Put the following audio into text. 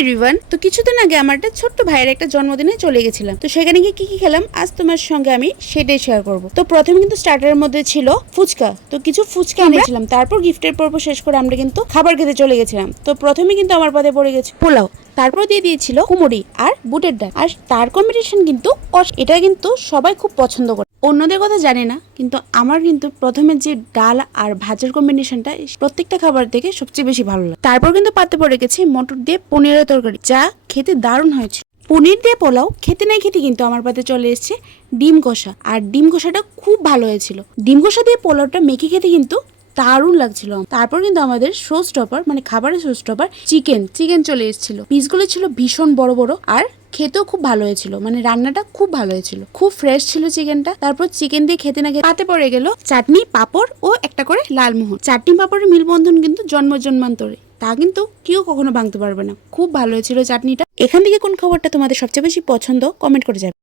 Everyone, তো কিছুদিন আগে আমার একটা ছোট্ট ভাইয়ের একটা জন্মদিনে চলে গেছিলাম। তো সেখানে গিয়ে কি কি খেলাম আজ তোমার সঙ্গে আমি সেটাই শেয়ার করব। তো প্রথমে কিন্তু স্টার্টারের মধ্যে ছিল ফুচকা। তো কিছু ফুচকা এনেছিলাম, তারপর গিফটের পর্ব শেষ করে আমরা কিন্তু খাবার খেতে চলে গেছিলাম। তো প্রথমে কিন্তু আমার পাতে পড়ে গেছে পোলাও, তারপর দিয়ে দিয়েছিল কুমড়ি আর বুটের ডাল। আর তার কম্বিনেশন কিন্তু এটা কিন্তু সবাই খুব পছন্দ করে। অন্যদের কথা জানি না, কিন্তু আমার কিন্তু প্রথমে যে ডাল আর ভাজার কম্বিনেশনটা প্রত্যেকটা খাবার থেকে সবচেয়ে বেশি ভালো লাগে। তারপর কিন্তু পাতে পড়ে গেছে মটর দিয়ে পনিরের তরকারি, যা খেতে দারুণ হয়েছে। পনির দিয়ে পোলাও খেতে নাই খেতে কিন্তু আমার পাতে চলে এসেছে ডিম কষা, আর ডিম কষাটা খুব ভালো হয়েছিল। ডিম কষা দিয়ে পোলাওটা মেখে খেতে কিন্তু দারুণ লাগছিল। তারপর কিন্তু আমাদের শো স্টপার, মানে খাবারের শো স্টপার চিকেন চলে এসেছিল। পিসগুলো ছিল ভীষণ বড় বড়, আর খেতেও খুব ভালো হয়েছিল, মানে রান্নাটা খুব ভালো হয়েছিল, খুব ফ্রেশ ছিল চিকেনটা। তারপর চিকেন দিয়ে খেতে না খেতে পাতে পড়ে গেল চাটনি, পাঁপড় ও একটা করে লালমোহন। চাটনি পাঁপড়ের মিলবন্ধন কিন্তু জন্মান্তরে, তা কিন্তু কেউ কখনো ভাঙতে পারবে না। খুব ভালো হয়েছিল চাটনিটা। এখান থেকে কোন খাবারটা তোমাদের সবচেয়ে বেশি পছন্দ কমেন্ট করে যাবে।